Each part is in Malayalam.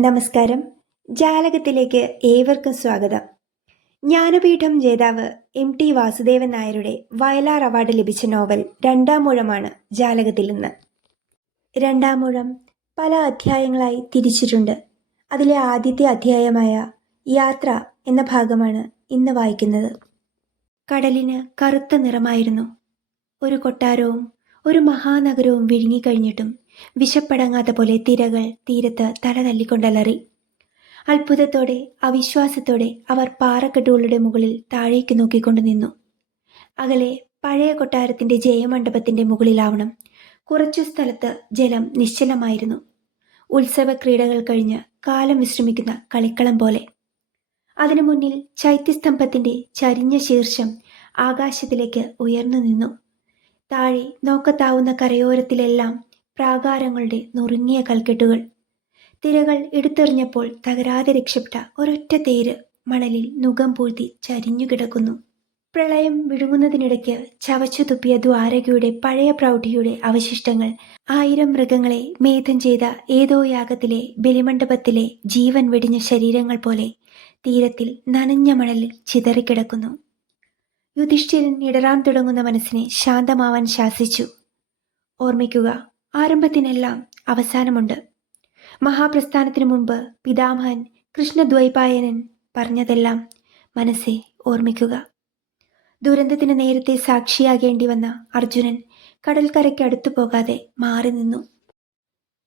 നമസ്കാരം. ജാലകത്തിലേക്ക് ഏവർക്കും സ്വാഗതം. ജ്ഞാനപീഠം ജേതാവ് എം ടി വാസുദേവൻ നായരുടെ വയലാർ അവാർഡ് ലഭിച്ച നോവൽ രണ്ടാം മൂഴമാണ് ജാലകത്തിൽ നിന്ന്. രണ്ടാം മൂഴം പല അധ്യായങ്ങളായി തിരിച്ചിട്ടുണ്ട്. അതിലെ ആദ്യത്തെ അധ്യായമായ യാത്ര എന്ന ഭാഗമാണ് ഇന്ന് വായിക്കുന്നത്. കടലിന് കറുത്ത നിറമായിരുന്നു. ഒരു കൊട്ടാരവും ഒരു മഹാനഗരവും വിഴുങ്ങിക്കഴിഞ്ഞിട്ടും വിശപ്പടങ്ങാത്ത പോലെ തിരകൾ തീരത്ത് തല തല്ലിക്കൊണ്ടലറി. അത്ഭുതത്തോടെ അവിശ്വാസത്തോടെ അവർ പാറക്കെട്ടുകളുടെ മുകളിൽ താഴേക്ക് നോക്കിക്കൊണ്ട് നിന്നു. അകലെ പഴയ കൊട്ടാരത്തിന്റെ ജയമണ്ഡപത്തിന്റെ മുകളിലാവണം. കുറച്ചു സ്ഥലത്ത് ജലം നിശ്ചലമായിരുന്നു. ഉത്സവ ക്രീഡകൾ കഴിഞ്ഞ് കാലം വിശ്രമിക്കുന്ന കളിക്കളം പോലെ. അതിനു മുന്നിൽ ചൈത്യസ്തംഭത്തിന്റെ ചരിഞ്ഞ ശീർഷം ആകാശത്തിലേക്ക് ഉയർന്നു നിന്നു. താഴെ നോക്കത്താവുന്ന കരയോരത്തിലെല്ലാം പ്രാകാരങ്ങളുടെ നുറുങ്ങിയ കൽക്കെട്ടുകൾ. തിരകൾ എടുത്തെറിഞ്ഞപ്പോൾ തകരാതെ രക്ഷപ്പെട്ട ഒരൊറ്റ തേര് മണലിൽ നുഖം പൂഴ്ത്തി ചരിഞ്ഞു കിടക്കുന്നു. പ്രളയം വിഴുങ്ങുന്നതിനിടയ്ക്ക് ചവച്ചു തുപ്പിയ ദ്വാരകയുടെ പഴയ പ്രൗഢിയുടെ അവശിഷ്ടങ്ങൾ ആയിരം മൃഗങ്ങളെ മേധം ചെയ്ത ഏതോ യാഗത്തിലെ ബലിമണ്ഡപത്തിലെ ജീവൻ വെടിഞ്ഞ ശരീരങ്ങൾ പോലെ തീരത്തിൽ നനഞ്ഞ മണലിൽ ചിതറിക്കിടക്കുന്നു. യുധിഷ്ഠിരൻ ഇടറാൻ തുടങ്ങുന്ന മനസ്സിനെ ശാന്തമാവാൻ ശാസിച്ചു. ഓർമ്മിക്കുക ആരംഭത്തിനെല്ലാം അവസാനമുണ്ട്. മഹാപ്രസ്ഥാനത്തിനു മുമ്പ് പിതാമഹൻ കൃഷ്ണദ്വൈപായനൻ പറഞ്ഞതെല്ലാം മനസ്സെ ഓർമ്മിക്കുക. ദുരന്തത്തിന് നേരത്തെ സാക്ഷിയാകേണ്ടി വന്ന അർജുനൻ കടൽക്കരയ്ക്ക് അടുത്തു പോകാതെ മാറി നിന്നു.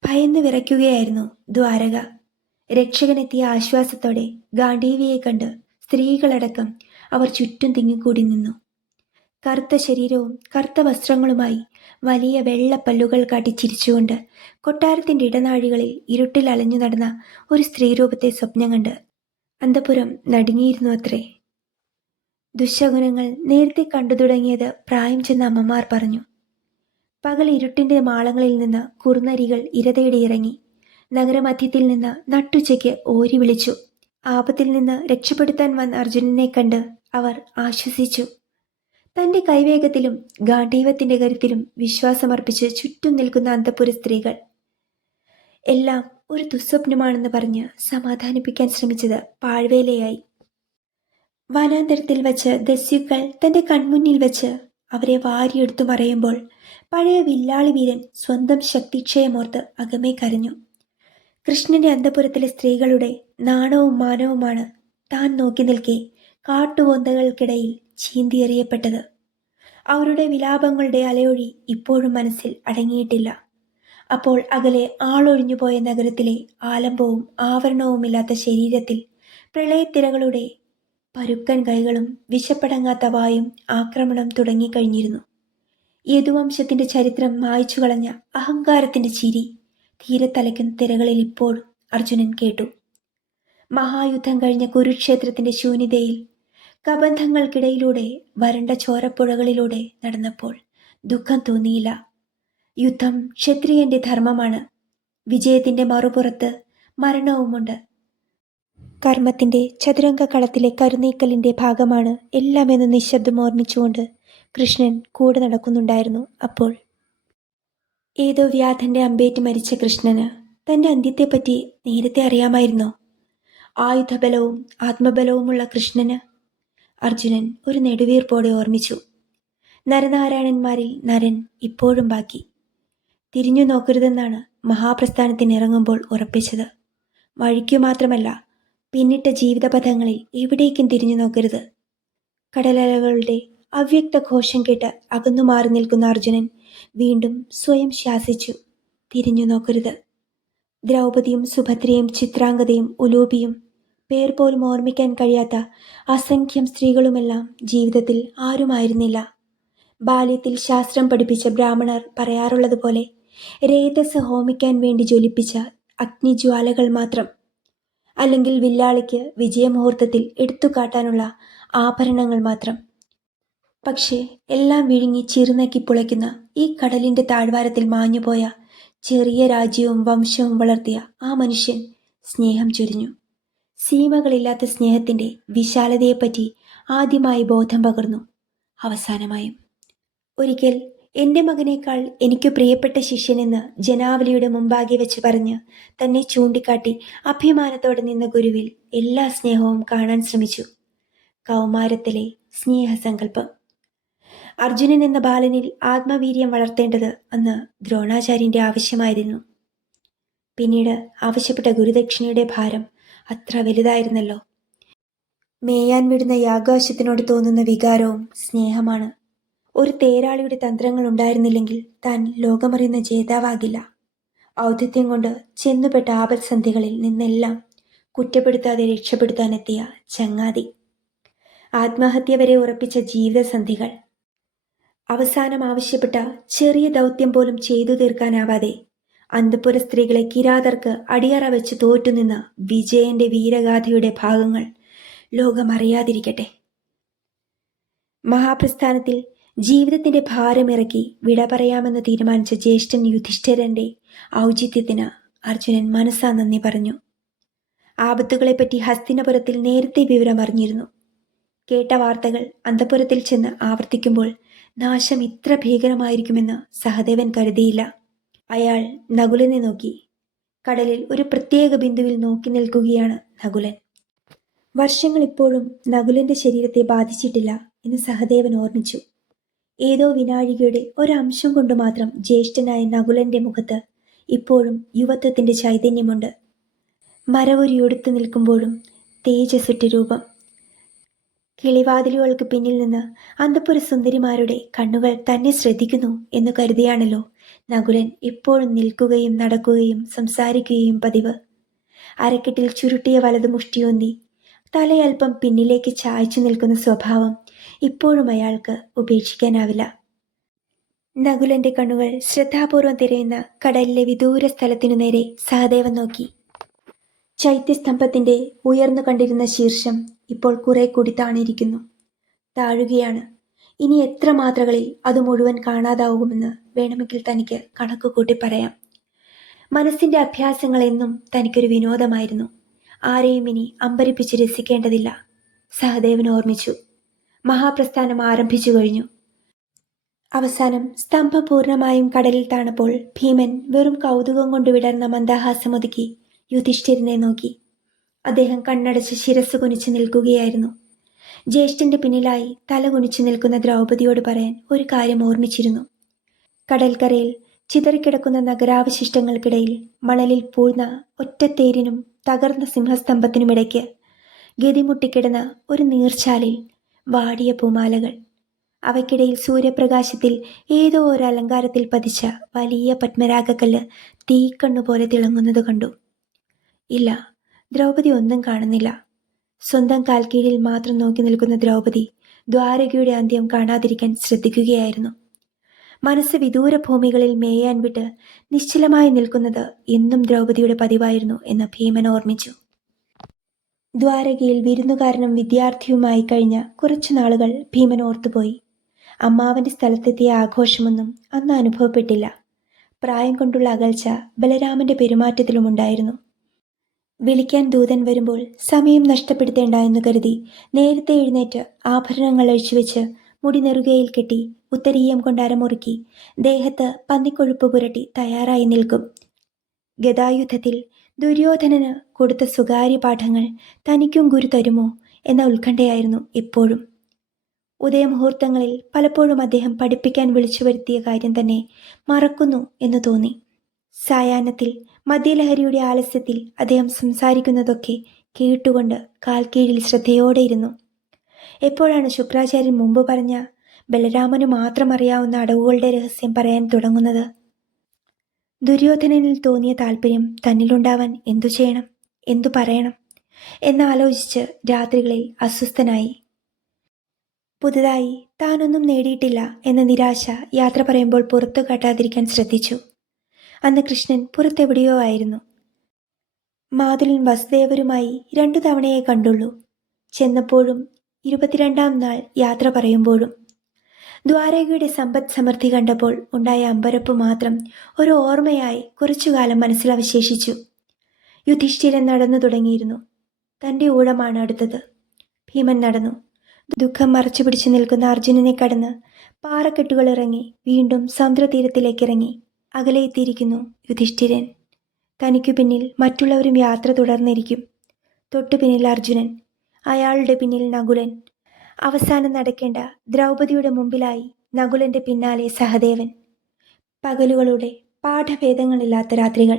ഭയന്ന് വിറയ്ക്കുകയായിരുന്നു ദ്വാരക. രക്ഷകനെത്തിയ ആശ്വാസത്തോടെ ഗാന്ധീവിയെ കണ്ട് സ്ത്രീകളടക്കം അവർ ചുറ്റും തിങ്ങിക്കൂടി നിന്നു. കറുത്ത ശരീരവും കറുത്ത വസ്ത്രങ്ങളുമായി വലിയ വെള്ളപ്പല്ലുകൾ കാട്ടി ചിരിച്ചുകൊണ്ട് കൊട്ടാരത്തിന്റെ ഇടനാഴികളിൽ ഇരുട്ടിൽ അലഞ്ഞു നടന്ന ഒരു സ്ത്രീരൂപത്തെ സ്വപ്നം കണ്ട് അന്തപുരം നടുങ്ങിയിരുന്നു അത്രേ. ദുശകുനങ്ങൾ നേരത്തെ കണ്ടു തുടങ്ങിയത് പ്രായം ചെന്ന അമ്മമാർ പറഞ്ഞു. പകൽ ഇരുട്ടിന്റെ മാളങ്ങളിൽ നിന്ന് കുറുനരികൾ ഇരതേടി ഇറങ്ങി. നഗരമധ്യത്തിൽ നിന്ന് നട്ടുച്ചയ്ക്ക് ഓരി വിളിച്ചു. ആപത്തിൽ നിന്ന് രക്ഷപ്പെടുത്താൻ വന്ന അർജുനനെ കണ്ട് അവർ ആശ്വസിച്ചു. തന്റെ കൈവേഗത്തിലും ഗാഠീവത്തിന്റെ കരുത്തിലും വിശ്വാസമർപ്പിച്ച് ചുറ്റും നിൽക്കുന്ന അന്തപുര സ്ത്രീകൾ. എല്ലാം ഒരു ദുസ്വപ്നമാണെന്ന് പറഞ്ഞ് സമാധാനിപ്പിക്കാൻ ശ്രമിച്ചത് പാഴ്വേലയായി. വനാന്തരത്തിൽ വച്ച് ദസ്യുക്കൾ തന്റെ കൺമുന്നിൽ വച്ച് അവരെ വാരിയെടുത്തു മറയുമ്പോൾ പഴയ വില്ലാളി വീരൻ സ്വന്തം ശക്തിക്ഷയമോർത്ത് അകമേ കരഞ്ഞു. കൃഷ്ണന്റെ അന്തപുരത്തിലെ സ്ത്രീകളുടെ നാണവും മാനവുമാണ് താൻ നോക്കി നിൽക്കെ കാട്ടുകൊന്തകൾക്കിടയിൽ ചീന്തിയെറിയപ്പെട്ടത്. അവരുടെ വിലാപങ്ങളുടെ അലയൊഴി ഇപ്പോഴും മനസ്സിൽ അടങ്ങിയിട്ടില്ല. അപ്പോൾ അകലെ ആളൊഴിഞ്ഞുപോയ നഗരത്തിലെ ആലംബവും ആവരണവുമില്ലാത്ത ശരീരത്തിൽ പ്രളയത്തിരകളുടെ പരുക്കൻ കൈകളും വിശപ്പടങ്ങാത്ത വായും ആക്രമണം തുടങ്ങിക്കഴിഞ്ഞിരുന്നു. യദുവംശത്തിന്റെ ചരിത്രം മായ്ച്ചു കളഞ്ഞ അഹങ്കാരത്തിന്റെ ചിരി തീരത്തലയ്ക്കുന്ന തിരകളിൽ ഇപ്പോഴും അർജുനൻ കേട്ടു. മഹായുദ്ധം കഴിഞ്ഞ കുരുക്ഷേത്രത്തിന്റെ ശൂന്യതയിൽ കബന്ധങ്ങൾക്കിടയിലൂടെ വരണ്ട ചോരപ്പുഴകളിലൂടെ നടന്നപ്പോൾ ദുഃഖം തോന്നിയില്ല. യുദ്ധം ക്ഷത്രിയന്റെ ധർമ്മമാണ്. വിജയത്തിന്റെ മറുപുറത്ത് മരണവുമുണ്ട്. കർമ്മത്തിന്റെ ചതുരംഗ കളത്തിലെ കരുനീക്കലിന്റെ ഭാഗമാണ് എല്ലാമെന്ന് നിശബ്ദം ഓർമ്മിച്ചുകൊണ്ട് കൃഷ്ണൻ കൂടെ നടക്കുന്നുണ്ടായിരുന്നു അപ്പോൾ. ഏതോ വ്യാധന്റെ അമ്പേറ്റ് മരിച്ച കൃഷ്ണന് തന്റെ അന്ത്യത്തെപ്പറ്റി നേരത്തെ അറിയാമായിരുന്നോ? ആയുധബലവും ആത്മബലവുമുള്ള കൃഷ്ണന് അർജുനൻ ഒരു നെടുവീർപ്പോടെ ഓർമ്മിച്ചു. നരനാരായണന്മാരിൽ നരൻ ഇപ്പോഴും ബാക്കി. തിരിഞ്ഞു നോക്കരുതെന്നാണ് മഹാപ്രസ്ഥാനത്തിന് ഇറങ്ങുമ്പോൾ ഉറപ്പിച്ചത്. വഴിക്കു മാത്രമല്ല പിന്നിട്ട ജീവിതപഥങ്ങളിൽ എവിടേക്കും തിരിഞ്ഞു നോക്കരുത്. കടലലകളുടെ അവ്യക്ത ഘോഷം കേട്ട് അകന്നു മാറി നിൽക്കുന്ന അർജുനൻ വീണ്ടും സ്വയം ശാസിച്ചു. തിരിഞ്ഞു നോക്കരുത്. ദ്രൗപതിയും സുഭദ്രയും ചിത്രാംഗതയും ഉലൂപിയും പേർ പോലും ഓർമ്മിക്കാൻ കഴിയാത്ത അസംഖ്യം സ്ത്രീകളുമെല്ലാം ജീവിതത്തിൽ ആരുമായിരുന്നില്ല. ബാല്യത്തിൽ ശാസ്ത്രം പഠിപ്പിച്ച ബ്രാഹ്മണർ പറയാറുള്ളതുപോലെ രേതസ് ഹോമിക്കാൻ വേണ്ടി ജ്വലിപ്പിച്ച അഗ്നിജ്വാലകൾ മാത്രം അല്ലെങ്കിൽ വില്ലാളിക്ക് വിജയമുഹൂർത്തത്തിൽ എടുത്തുകാട്ടാനുള്ള ആഭരണങ്ങൾ മാത്രം. പക്ഷേ എല്ലാം വിഴുങ്ങി ചിറുനക്കി പുളയ്ക്കുന്ന ഈ കടലിന്റെ താഴ്വാരത്തിൽ മാഞ്ഞുപോയ ചെറിയ രാജ്യവും വംശവും വളർത്തിയ ആ മനുഷ്യൻ സ്നേഹം ചൊരിഞ്ഞു. സീമകളില്ലാത്ത സ്നേഹത്തിന്റെ വിശാലതയെപ്പറ്റി ആദ്യമായി ബോധം പകർന്നു. അവസാനമായും ഒരിക്കൽ എന്റെ മകനേക്കാൾ എനിക്ക് പ്രിയപ്പെട്ട ശിഷ്യനെന്ന് ജനാവലിയുടെ മുമ്പാകെ വെച്ച് പറഞ്ഞ് തന്നെ ചൂണ്ടിക്കാട്ടി അഭിമാനത്തോടെ നിന്ന ഗുരുവിൽ എല്ലാ സ്നേഹവും കാണാൻ ശ്രമിച്ചു. കൗമാരത്തിലെ സ്നേഹസങ്കല്പം അർജുനൻ എന്ന ബാലനിൽ ആത്മവീര്യം വളർത്തേണ്ടത് അന്ന് ദ്രോണാചാര്യന്റെ ആവശ്യമായിരുന്നു. പിന്നീട് ആവശ്യപ്പെട്ട ഗുരുദക്ഷിണയുടെ ഭാരം അത്ര വലുതായിരുന്നല്ലോ. മേയാൻ വിടുന്ന യാകാശത്തിനോട് തോന്നുന്ന വികാരവും സ്നേഹമാണ്. ഒരു തേരാളിയുടെ തന്ത്രങ്ങൾ ഉണ്ടായിരുന്നില്ലെങ്കിൽ താൻ ലോകമറിയുന്ന ജേതാവാകില്ല. ഔദ്യത്യം കൊണ്ട് ചെന്നുപെട്ട ആപത്സന്ധികളിൽ നിന്നെല്ലാം കുറ്റപ്പെടുത്താതെ രക്ഷപ്പെടുത്താനെത്തിയ ചങ്ങാതി. ആത്മഹത്യ വരെ ഉറപ്പിച്ച ജീവിതസന്ധികൾ. അവസാനം ആവശ്യപ്പെട്ട ചെറിയ ദൗത്യം പോലും ചെയ്തു തീർക്കാനാവാതെ അന്തപുര സ്ത്രീകളെ കിരാതർക്ക് അടിയറ വെച്ച് തോറ്റുനിന്ന വിജയന്റെ വീരഗാഥയുടെ ഭാഗങ്ങൾ ലോകമറിയാതിരിക്കട്ടെ. മഹാപ്രസ്ഥാനത്തിൽ ജീവിതത്തിന്റെ ഭാരമിറക്കി വിട പറയാമെന്ന് തീരുമാനിച്ച ജ്യേഷ്ഠൻ യുധിഷ്ഠിരന്റെ ഔചിത്യത്തിന് അർജുനൻ മനസ്സാ നന്ദി പറഞ്ഞു. ആപത്തുകളെപ്പറ്റി ഹസ്തിനപുരത്തിൽ നേരത്തെ വിവരം അറിഞ്ഞിരുന്നു കേട്ട വാർത്തകൾ അന്തപുരത്തിൽ ചെന്ന് ആവർത്തിക്കുമ്പോൾ നാശം ഇത്ര ഭീകരമായിരിക്കുമെന്ന് സഹദേവൻ കരുതിയില്ല. അയാൾ നകുലനെ നോക്കി. കടലിൽ ഒരു പ്രത്യേക ബിന്ദുവിൽ നോക്കി നിൽക്കുകയാണ് നകുലൻ. വർഷങ്ങൾ ഇപ്പോഴും നകുലന്റെ ശരീരത്തെ ബാധിച്ചിട്ടില്ല എന്ന് സഹദേവൻ ഓർമ്മിച്ചു. ഏതോ വിനാഴികയുടെ ഒരംശം കൊണ്ട് മാത്രം ജ്യേഷ്ഠനായ നകുലന്റെ മുഖത്ത് ഇപ്പോഴും യുവത്വത്തിന്റെ ചൈതന്യമുണ്ട്. മരവുരിയൊടുത്തു നിൽക്കുമ്പോഴും തേജസ്സുറ്റ രൂപം. കിളിവാതിലുകൾക്ക് പിന്നിൽ നിന്ന് അന്തപ്പുര സുന്ദരിമാരുടെ കണ്ണുകൾ തന്നെ ശ്രദ്ധിക്കുന്നു എന്ന് കരുതിയാണല്ലോ. നകുലൻ എപ്പോഴും നിൽക്കുകയും നടക്കുകയും സംസാരിക്കുകയും പതിവ്. അരക്കെട്ടിൽ ചുരുട്ടിയ വലതു മുഷ്ടിയൊന്നി തലയൽപ്പം പിന്നിലേക്ക് ചായച്ചു നിൽക്കുന്ന സ്വഭാവം ഇപ്പോഴും അയാൾക്ക് ഉപേക്ഷിക്കാനാവില്ല. നകുലന്റെ കണ്ണുകൾ ശ്രദ്ധാപൂർവം തിരയുന്ന കടലിലെ വിദൂര സ്ഥലത്തിനു നേരെ സഹദേവൻ നോക്കി. ചൈത്യസ്തംഭത്തിന്റെ ഉയർന്നു കണ്ടിരുന്ന ശീർഷം ഇപ്പോൾ കുറെ കൂടി താണിരിക്കുന്നു. താഴുകയാണ്. ഇനി എത്ര മാത്രകളിൽ അത് മുഴുവൻ കാണാതാവുമെന്ന് വേണമെങ്കിൽ തനിക്ക് കണക്ക് കൂട്ടി പറയാം. മനസ്സിന്റെ അഭ്യാസങ്ങൾ എന്നും തനിക്കൊരു വിനോദമായിരുന്നു. ആരെയും ഇനി അമ്പരിപ്പിച്ച് രസിക്കേണ്ടതില്ല. സഹദേവൻ ഓർമ്മിച്ചു. മഹാപ്രസ്ഥാനം ആരംഭിച്ചു കഴിഞ്ഞു. അവസാനം സ്തംഭം പൂർണമായും കടലിൽ താണപ്പോൾ ഭീമൻ വെറും കൗതുകം കൊണ്ട് വിടർന്ന മന്ദഹാസമൊതുക്കി യുധിഷ്ഠിരനെ നോക്കി. അദ്ദേഹം കണ്ണടച്ച് ശിരസ് കുനിച്ച് നിൽക്കുകയായിരുന്നു. ജ്യേഷ്ഠന്റെ പിന്നിലായി തല കുനിച്ചു നിൽക്കുന്ന ദ്രൗപതിയോട് പറയാൻ ഒരു കാര്യം ഓർമ്മിച്ചിരുന്നു. കടൽക്കരയിൽ ചിതറിക്കിടക്കുന്ന നഗരാവശിഷ്ടങ്ങൾക്കിടയിൽ മണലിൽ പൂഴ്ന്ന ഒറ്റത്തേരിനും തകർന്ന സിംഹസ്തംഭത്തിനുമിടയ്ക്ക് ഗതിമുട്ടിക്കിടന്ന ഒരു നീർച്ചാലിൽ വാടിയ പൂമാലകൾ. അവയ്ക്കിടയിൽ സൂര്യപ്രകാശത്തിൽ ഏതോ ഒരു അലങ്കാരത്തിൽ പതിച്ച വലിയ പത്മരാഗക്കല്ല് തീക്കണ്ണുപോലെ തിളങ്ങുന്നത് കണ്ടു. ഇല്ല ദ്രൗപദി ഒന്നും കാണുന്നില്ല. സ്വന്തം കാൽക്കീഴിൽ മാത്രം നോക്കി നിൽക്കുന്ന ദ്രൗപദി ദ്വാരകയുടെ അന്ത്യം കാണാതിരിക്കാൻ ശ്രദ്ധിക്കുകയായിരുന്നു. മനസ്സ് വിദൂര ഭൂമികളിൽ മേയാൻ വിട്ട് നിശ്ചലമായി നിൽക്കുന്നത് എന്നും ദ്രൗപദിയുടെ പതിവായിരുന്നു എന്ന് ഭീമൻ ഓർമ്മിച്ചു. ദ്വാരകയിൽ വിരുന്നുകാരനും വിദ്യാർത്ഥിയുമായി കഴിഞ്ഞ കുറച്ചു നാളുകൾ ഭീമൻ ഓർത്തുപോയി. അമ്മാവന്റെ സ്ഥലത്തെത്തിയ ആഘോഷമൊന്നും അന്ന് അനുഭവപ്പെട്ടില്ല. പ്രായം കൊണ്ടുള്ള അകൽച്ച ബലരാമന്റെ പെരുമാറ്റത്തിലുമുണ്ടായിരുന്നു. വിളിക്കാൻ ദൂതൻ വരുമ്പോൾ സമയം നഷ്ടപ്പെടുത്തേണ്ട എന്ന് കരുതി നേരത്തെ എഴുന്നേറ്റ് ആഭരണങ്ങൾ അഴിച്ചുവെച്ച് മുടി നെറുകയിൽ കെട്ടി ഉത്തരീയം കൊണ്ടാരം അരമുറുക്കി ദേഹത്ത് പന്നിക്കൊഴുപ്പ് പുരട്ടി തയ്യാറായി നിൽക്കും. ഗതായുദ്ധത്തിൽ ദുര്യോധനന് കൊടുത്ത സ്വകാര്യ പാഠങ്ങൾ തനിക്കും ഗുരു തരുമോ എന്ന ഉത്കണ്ഠയായിരുന്നു എപ്പോഴും ഉദയമുഹൂർത്തങ്ങളിൽ പലപ്പോഴും അദ്ദേഹം പഠിപ്പിക്കാൻ വിളിച്ചു വരുത്തിയ കാര്യം തന്നെ മറക്കുന്നു എന്ന് തോന്നി. സായാഹ്നത്തിൽ മദ്യലഹരിയുടെ ആലസ്യത്തിൽ അദ്ദേഹം സംസാരിക്കുന്നതൊക്കെ കേട്ടുകൊണ്ട് കാൽക്കീഴിൽ ശ്രദ്ധയോടെയിരുന്നു. എപ്പോഴാണ് ശുക്രാചാര്യൻ മുമ്പ് പറഞ്ഞ ബലരാമന് മാത്രം അറിയാവുന്ന അടവുകളുടെ രഹസ്യം പറയാൻ തുടങ്ങുന്നത്? ദുര്യോധനനിൽ തോന്നിയ താല്പര്യം തന്നിലുണ്ടാവാൻ എന്തു ചെയ്യണം? എന്തു പറയണം? എന്നാലോചിച്ച് രാത്രികളിൽ അസ്വസ്ഥനായി. പുതുതായി താനൊന്നും നേടിയിട്ടില്ല എന്ന നിരാശ യാത്ര പറയുമ്പോൾ പുറത്തു കാട്ടാതിരിക്കാൻ ശ്രദ്ധിച്ചു. അന്ന് കൃഷ്ണൻ പുറത്തെവിടെയോ ആയിരുന്നു. മാതുലൻ വസുദേവരുമായി രണ്ടു തവണയെ കണ്ടുള്ളൂ. ചെന്നപ്പോഴും ഇരുപത്തിരണ്ടാം നാൾ യാത്ര പറയുമ്പോഴും. ദ്വാരകയുടെ സമ്പദ് സമൃദ്ധി കണ്ടപ്പോൾ ഉണ്ടായ അമ്പരപ്പ് മാത്രം ഒരു ഓർമ്മയായി കുറച്ചുകാലം മനസ്സിൽ അവശേഷിച്ചു. യുധിഷ്ഠിരൻ നടന്നു തുടങ്ങിയിരുന്നു. തന്റെ ഊഴമാണ് അടുത്തത്. ഭീമൻ നടന്നു. ദുഃഖം മറച്ചു പിടിച്ചു നിൽക്കുന്ന അർജുനനെ കടന്ന് പാറക്കെട്ടുകളിറങ്ങി വീണ്ടും സമുദ്രതീരത്തിലേക്കിറങ്ങി. അകലെ എത്തിയിരിക്കുന്നു യുധിഷ്ഠിരൻ. തനിക്കു പിന്നിൽ മറ്റുള്ളവരും യാത്ര തുടർന്നിരിക്കും. തൊട്ടു പിന്നിൽ അർജുനൻ അയാളുടെ പിന്നിൽ നകുലൻ. അവസാനം നടക്കേണ്ട ദ്രൗപദിയുടെ മുമ്പിലായി നകുലന്റെ പിന്നാലെ സഹദേവൻ. പകലുകളുടെ പാഠഭേദങ്ങളില്ലാത്ത രാത്രികൾ.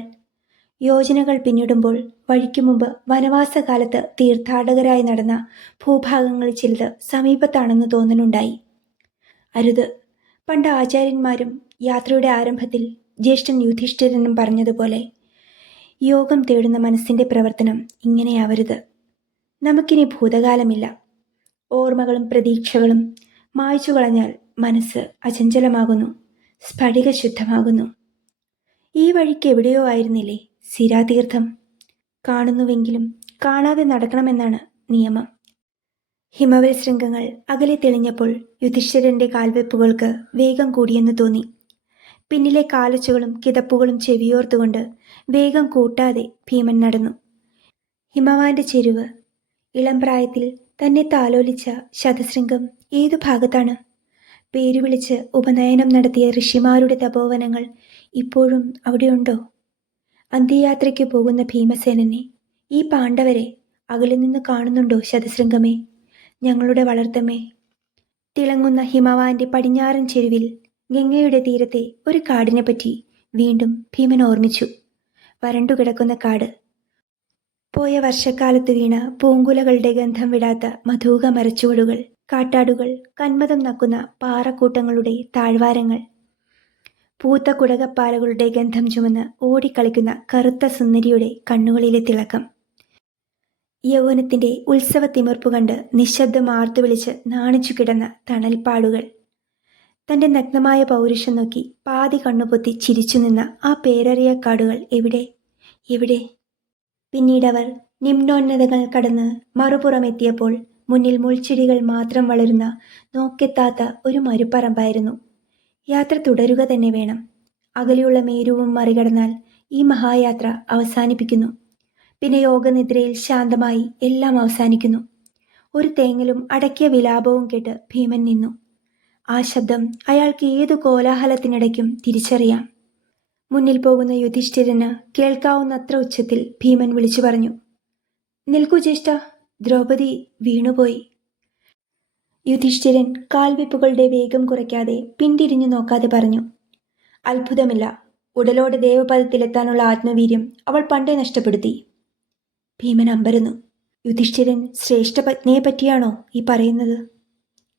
യോജനകൾ പിന്നിടുമ്പോൾ വഴിക്കു മുമ്പ് വനവാസകാലത്ത് തീർത്ഥാടകരായി നടന്ന ഭൂഭാഗങ്ങളിൽ ചിലത് സമീപത്താണെന്ന് തോന്നലുണ്ടായി. അരുത്. പണ്ട് ആചാര്യന്മാരും യാത്രയുടെ ആരംഭത്തിൽ ജ്യേഷ്ഠൻ യുധിഷ്ഠിരനും പറഞ്ഞതുപോലെ യോഗം തേടുന്ന മനസ്സിന്റെ പ്രവർത്തനം ഇങ്ങനെയാവരുത്. നമുക്കിനി ഭൂതകാലമില്ല. ഓർമ്മകളും പ്രതീക്ഷകളും മായ്ച്ചു കളഞ്ഞാൽ മനസ്സ് അചഞ്ചലമാകുന്നു സ്ഫടിക ശുദ്ധമാകുന്നു. ഈ വഴിക്ക് എവിടെയോ ആയിരുന്നില്ലേ സിരാതീർത്ഥം? കാണുന്നുവെങ്കിലും കാണാതെ നടക്കണമെന്നാണ് നിയമം. ഹിമവൽ ശൃംഗങ്ങൾ അകലെ തെളിഞ്ഞപ്പോൾ യുധിഷ്ഠിരന്റെ കാൽവെപ്പുകൾക്ക് വേഗം കൂടിയെന്ന് തോന്നി. പിന്നിലെ കാലച്ചുകളും കിതപ്പുകളും ചെവിയോർത്തുകൊണ്ട് വേഗം കൂട്ടാതെ ഭീമൻ നടന്നു. ഹിമവാന്റെ ചെരുവ്. ഇളം പ്രായത്തിൽ തന്നെ താലോലിച്ച ശതശൃംഗം ഏതു ഭാഗത്താണ്? പേരുവിളിച്ച് ഉപനയനം നടത്തിയ ഋഷിമാരുടെ തപോവനങ്ങൾ ഇപ്പോഴും അവിടെയുണ്ടോ? അന്ത്യയാത്രയ്ക്ക് പോകുന്ന ഭീമസേനനെ ഈ പാണ്ഡവരെ അകലിൽ നിന്ന് കാണുന്നുണ്ടോ ശതശൃംഗമേ? ഞങ്ങളുടെ വളർത്തമേ തിളങ്ങുന്ന ഹിമവാന്റെ പടിഞ്ഞാറൻ ചെരുവിൽ ഗംഗയുടെ തീരത്തെ ഒരു കാടിനെ പറ്റി വീണ്ടും ഭീമൻ ഓർമ്മിച്ചു. വരണ്ടുകിടക്കുന്ന കാട്. പോയ വർഷക്കാലത്ത് വീണ പൂങ്കുലകളുടെ ഗന്ധം വിടാത്ത മധൂക മരച്ചുവടുകൾ കാട്ടാടുകൾ കന്മതം നക്കുന്ന പാറക്കൂട്ടങ്ങളുടെ താഴ്വാരങ്ങൾ പൂത്ത കുടകപ്പാലകളുടെ ഗന്ധം ചുമന്ന് ഓടിക്കളിക്കുന്ന കറുത്ത സുന്ദരിയുടെ കണ്ണുകളിലെ തിളക്കം. യൗവനത്തിന്റെ ഉത്സവത്തിമിർപ്പ് കണ്ട് നിശബ്ദം ആർത്തു വിളിച്ച് നാണിച്ചു കിടന്ന തണൽപ്പാടുകൾ. തന്റെ നഗ്നമായ പൗരുഷം നോക്കി പാതി കണ്ണുപൊത്തി ചിരിച്ചു നിന്ന ആ പേരറിയ കാടുകൾ എവിടെ? എവിടെ പിന്നീടവർ നിമ്നോന്നതകൾ കടന്ന് മറുപുറമെത്തിയപ്പോൾ മുന്നിൽ മുൾച്ചെടികൾ മാത്രം വളരുന്ന നോക്കെത്താത്ത ഒരു മരുപ്പറമ്പായിരുന്നു. യാത്ര തുടരുക തന്നെ വേണം. അകലെയുള്ള മേരുവും മറികടന്നാൽ ഈ മഹായാത്ര അവസാനിപ്പിക്കുന്നു. പിന്നെ യോഗനിദ്രയിൽ ശാന്തമായി എല്ലാം അവസാനിക്കുന്നു. ഒരു തേങ്ങലും അടക്കിയ വിലാപവും കേട്ട് ഭീമൻ നിന്നു. ആ ശബ്ദം അയാൾക്ക് ഏതു കോലാഹലത്തിനിടയ്ക്കും തിരിച്ചറിയാം. മുന്നിൽ പോകുന്ന യുധിഷ്ഠിരന് കേൾക്കാവുന്നത്ര ഉച്ചത്തിൽ ഭീമൻ വിളിച്ചു പറഞ്ഞു നിൽക്കൂ ജ്യേഷ്ഠ ദ്രൗപദി വീണുപോയി. യുധിഷ്ഠിരൻ കാൽവെപ്പുകളുടെ വേഗം കുറയ്ക്കാതെ പിന്തിരിഞ്ഞു നോക്കാതെ പറഞ്ഞു അത്ഭുതമില്ല ഉടലോടെ ദേവപദത്തിലെത്താനുള്ള ആത്മവീര്യം അവൾ പണ്ടേ നഷ്ടപ്പെടുത്തി. ഭീമൻ അമ്പരന്നു യുധിഷ്ഠിരൻ ശ്രേഷ്ഠ പത്നിയെ പറ്റിയാണോ ഈ പറയുന്നത്?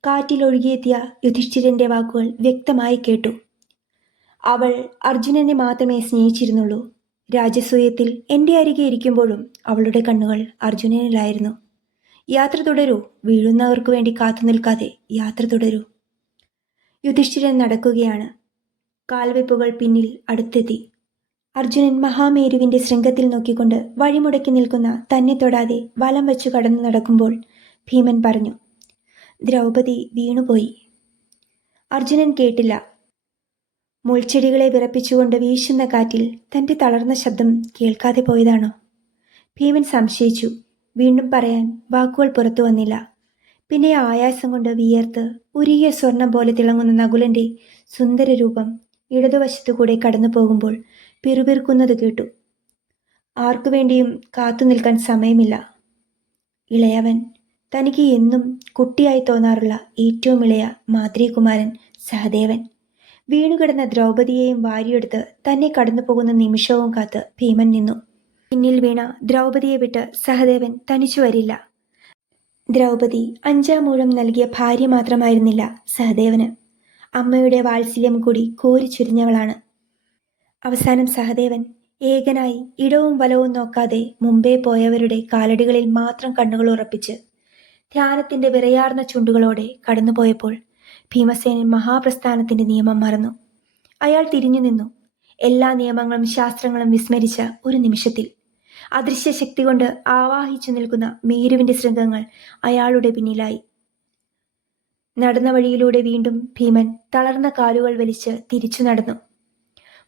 കാറ്റിൽ ഒഴുകിയെത്തിയ യുധിഷ്ഠിരന്റെ വാക്കുകൾ വ്യക്തമായി കേട്ടു. അവൾ അർജുനനെ മാത്രമേ സ്നേഹിച്ചിരുന്നുള്ളൂ. രാജസൂയത്തിൽ എന്റെ അരികെ ഇരിക്കുമ്പോഴും അവളുടെ കണ്ണുകൾ അർജുനനിലായിരുന്നു. യാത്ര തുടരൂ വീഴുന്നവർക്ക് വേണ്ടി കാത്തു നിൽക്കാതെ യാത്ര തുടരൂ. യുധിഷ്ഠിരൻ നടക്കുകയാണ്. കാൽവെപ്പുകൾ പിന്നിൽ അടുത്തെത്തി. അർജുനൻ മഹാമേരുവിന്റെ ശൃംഗത്തിൽ നോക്കിക്കൊണ്ട് വഴിമുടക്കി നിൽക്കുന്ന തന്നെ തൊടാതെ വലം വെച്ചു കടന്നു നടക്കുമ്പോൾ ഭീമൻ പറഞ്ഞു ദ്രൗപദി വീണുപോയി. അർജുനൻ കേട്ടില്ല. മുൾച്ചെടികളെ വിറപ്പിച്ചുകൊണ്ട് വീശുന്ന കാറ്റിൽ തന്റെ തളർന്ന ശബ്ദം കേൾക്കാതെ പോയതാണോ? ഭീമൻ സംശയിച്ചു. വീണ്ടും പറയാൻ വാക്കുകൾ പുറത്തു വന്നില്ല. പിന്നെ ആയാസം കൊണ്ട് വിയർത്ത് ഉരുകിയ സ്വർണം പോലെ തിളങ്ങുന്ന നകുലന്റെ സുന്ദര രൂപം ഇടതുവശത്തു കൂടെ കടന്നു പോകുമ്പോൾ പിറുപിറുക്കുന്നത് കേട്ടു. ആർക്കുവേണ്ടിയും കാത്തു നിൽക്കാൻ സമയമില്ല. ഇളയവൻ തനിക്ക് എന്നും കുട്ടിയായി തോന്നാറുള്ള ഏറ്റവും ഇളയ മാതൃകുമാരൻ സഹദേവൻ. വീണുകിടന്ന ദ്രൗപതിയെയും വാരിയെടുത്ത് തന്നെ കടന്നു പോകുന്ന നിമിഷവും കാത്ത് ഭീമൻ നിന്നു. പിന്നിൽ വീണ ദ്രൗപതിയെ വിട്ട് സഹദേവൻ തനിച്ചു വരില്ല. ദ്രൗപതി അഞ്ചാം മൂഴം നൽകിയ ഭാര്യ മാത്രമായിരുന്നില്ല സഹദേവന്. അമ്മയുടെ വാത്സല്യം കൂടി കോരിച്ചുരിഞ്ഞവളാണ് അവസാനം സഹദേവൻ ഏകനായി ഇടവും വലവും നോക്കാതെ മുമ്പേ പോയവരുടെ കാലടികളിൽ മാത്രം കണ്ണുകൾ ഉറപ്പിച്ച് ധ്യാനത്തിന്റെ വിറയാർന്ന ചുണ്ടുകളോടെ കടന്നുപോയപ്പോൾ ഭീമസേനൻ മഹാപ്രസ്ഥാനത്തിന്റെ നിയമം മറന്നു. അയാൾ തിരിഞ്ഞു നിന്നു. എല്ലാ നിയമങ്ങളും ശാസ്ത്രങ്ങളും വിസ്മരിച്ച ഒരു നിമിഷത്തിൽ. അദൃശ്യ ശക്തി കൊണ്ട് ആവാഹിച്ചു നിൽക്കുന്ന മേരുവിന്റെ ശൃംഗങ്ങൾ അയാളുടെ പിന്നിലായി. നടന്ന വഴിയിലൂടെ വീണ്ടും ഭീമൻ തളർന്ന കാലുകൾ വലിച്ച് തിരിച്ചു നടന്നു.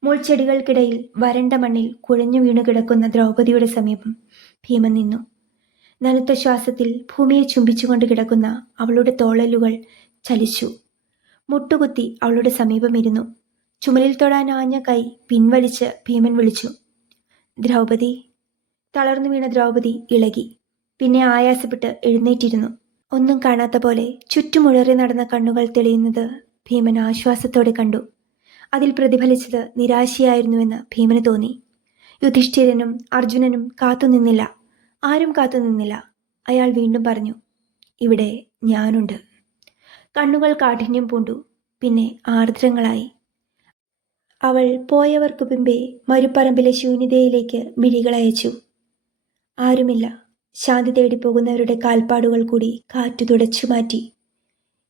മുൾച്ചെടികൾക്കിടയിൽ വരണ്ട മണ്ണിൽ കുഴഞ്ഞു വീണു കിടക്കുന്ന ദ്രൗപദിയുടെ സമീപം ഭീമൻ നിന്നു. നനുത്ത ശ്വാസത്തിൽ ഭൂമിയെ ചുംബിച്ചുകൊണ്ട് കിടക്കുന്ന അവളുടെ തോളലുകൾ ചലിച്ചു. മുട്ടുകുത്തി അവളുടെ സമീപമിരുന്നു ചുമലിൽ തൊടാൻ ആഞ്ഞ കൈ പിൻവലിച്ച് ഭീമൻ വിളിച്ചു. ദ്രൗപദി. തളർന്നു വീണ ദ്രൗപദി ഇളകി. പിന്നെ ആയാസപ്പെട്ട് എഴുന്നേറ്റിരുന്നു. ഒന്നും കാണാത്ത പോലെ ചുറ്റുമുഴറി നടന്ന കണ്ണുകൾ തെളിയുന്നത് ഭീമൻ ആശ്വാസത്തോടെ കണ്ടു. അതിൽ പ്രതിഫലിച്ചത് നിരാശയായിരുന്നുവെന്ന് ഭീമന് തോന്നി. യുധിഷ്ഠിരനും അർജുനനും കാത്തുനിന്നില്ല. ആരും കാത്തു നിന്നില്ല. അയാൾ വീണ്ടും പറഞ്ഞു ഇവിടെ ഞാനുണ്ട്. കണ്ണുകൾ കാഠിന്യം പൂണ്ടു പിന്നെ ആർദ്രങ്ങളായി. അവൾ പോയവർക്കു പിമ്പേ മരുപ്പറമ്പിലെ ശൂന്യതയിലേക്ക് മിഴികളയച്ചു ആരുമില്ല. ശാന്തി തേടി പോകുന്നവരുടെ കാൽപ്പാടുകൾ കൂടി കാറ്റു തുടച്ചു മാറ്റി.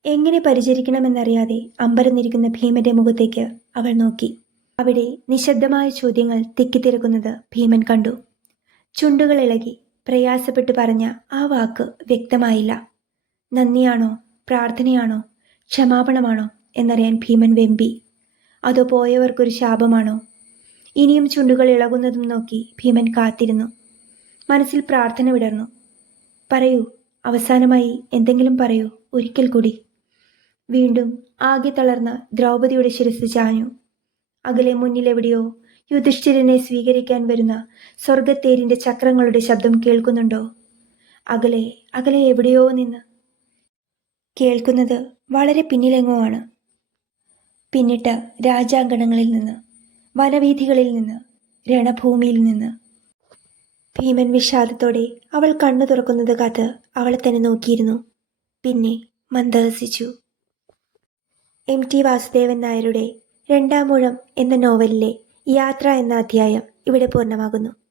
എങ്ങനെ പരിചരിക്കണമെന്നറിയാതെ അമ്പരന്നിരിക്കുന്ന ഭീമന്റെ മുഖത്തേക്ക് അവൾ നോക്കി. അവിടെ നിശബ്ദമായ ചോദ്യങ്ങൾ തിക്കിത്തിരക്കുന്നത് ഭീമൻ കണ്ടു. ചുണ്ടുകൾ ഇളകി പ്രയാസപ്പെട്ട് പറഞ്ഞ ആ വാക്ക് വ്യക്തമായില്ല. നന്ദിയാണോ? പ്രാർത്ഥനയാണോ? ക്ഷമാപണമാണോ? എന്നറിയാൻ ഭീമൻ വെമ്പി. അതോ പോയവർക്കൊരു ശാപമാണോ? ഇനിയും ചുണ്ടുകൾ ഇളകുന്നതും നോക്കി ഭീമൻ കാത്തിരുന്നു. മനസ്സിൽ പ്രാർത്ഥന വിടർന്നു. പറയൂ അവസാനമായി എന്തെങ്കിലും പറയൂ ഒരിക്കൽ കൂടി. വീണ്ടും ആകെ തളർന്ന ദ്രൗപതിയുടെ ശിരസ് ചാഞ്ഞു. അകലെ മുന്നിലെവിടെയോ യുധിഷ്ഠിരനെ സ്വീകരിക്കാൻ വരുന്ന സ്വർഗത്തേരിന്റെ ചക്രങ്ങളുടെ ശബ്ദം കേൾക്കുന്നുണ്ടോ? അകലെ അകലെ എവിടെയോ നിന്ന്. കേൾക്കുന്നത് വളരെ പിന്നിലെങ്ങോ ആണ്. പിന്നിട്ട രാജാങ്കണങ്ങളിൽ നിന്ന് വനവീഥികളിൽ നിന്ന് രണഭൂമിയിൽ നിന്ന്. ഭീമൻ വിഷാദത്തോടെ അവൾ കണ്ണു തുറക്കുന്നത് കാത്ത് അവളെ തന്നെ നോക്കിയിരുന്നു. പിന്നെ മന്ദഹസിച്ചു. എം ടി വാസുദേവൻ നായരുടെ രണ്ടാമൂഴം എന്ന നോവലിലെ യാത്ര എന്ന അധ്യായം ഇവിടെ പൂർണമാകുന്നു.